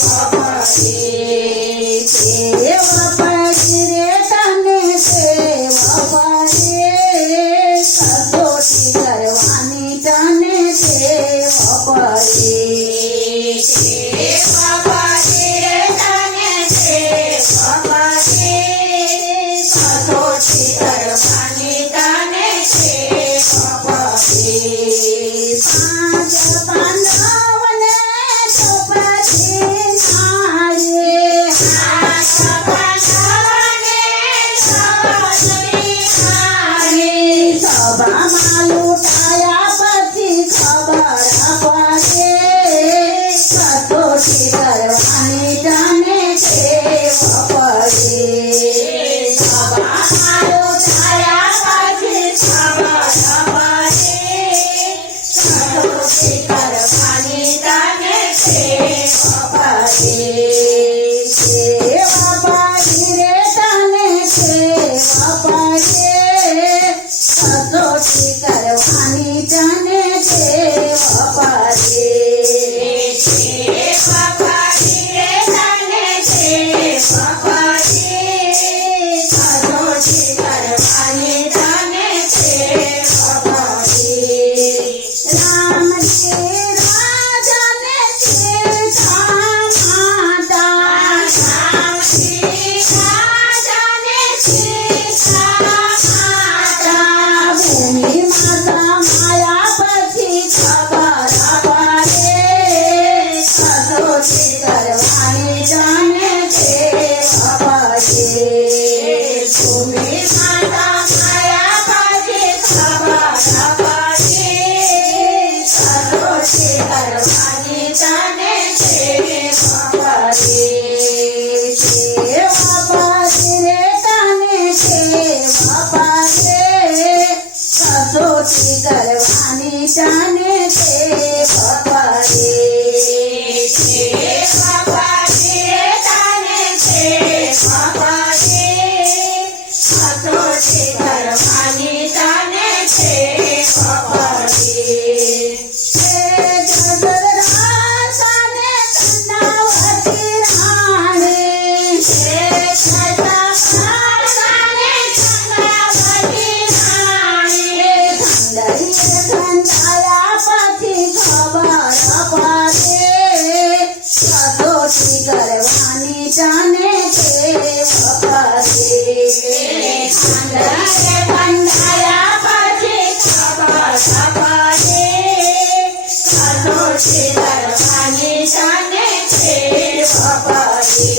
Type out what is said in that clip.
Deus. છે વાપારી રે તને છે વાપારી She's তারা পাখি খাবার পারে কত টিকার বাণী জানে পান্ডারা পাখি খাবার পারে কত টিকার বাণী জানে পারে